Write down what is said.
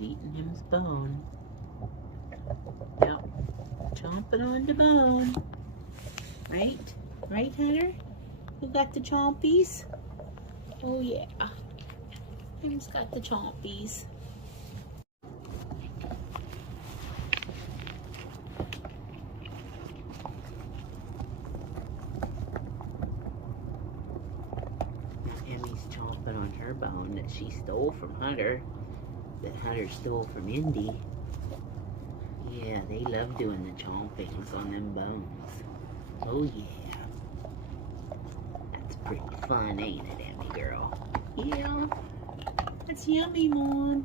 Hunter's eating him's bone. Yep, chomping on the bone. Right? Right, Hunter? You got the chompies? Oh yeah. Him's got the chompies. Emmy's chomping on her bone that she stole from Hunter, that Hunter stole from Indy. Yeah, they love doing the chompings on them bones. Oh yeah. That's pretty fun, ain't it, Emmy girl? Yeah. That's yummy, Mom.